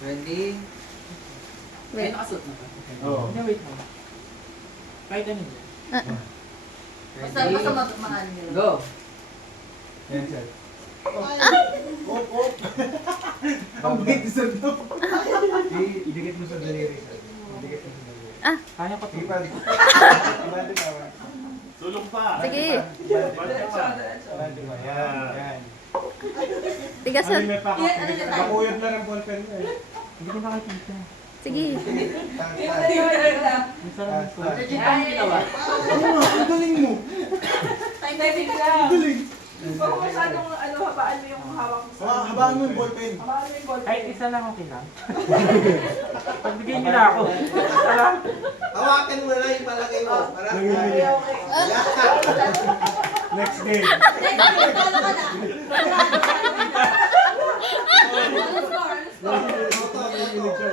Ready? Ay, Wait. nakasuot na ba? Oo. Hindi, wait mo. Kahit ano yun. Basta mahal nila. Go! Yan, sir. Ang bait sa to. Idikit mo sa daliri, sir. Idikit mo sa daliri. Kaya ko to. Sige pa. Ibante pa. Sulong pa. Sige. Ibante pa. Yan. Tigas Ano na. may pa? Nakuyod na rin ballpen mo eh. Hindi ko nakikita. Sige. Ang sarap nito. Ang ginawa. Ang galing mo. Timing lang. Galing. Huwag mo masyadong habaan mo yung hawak mo sa... Habaan mo yung ballpen. Habaan mo yung ball. Kahit isa lang okay lang. Pagbigay niyo na ako. Isa lang. Hawakan mo na yung palagay mo. Para Nanginginig. Okay. Next game. Ano score? Nanginginig siya.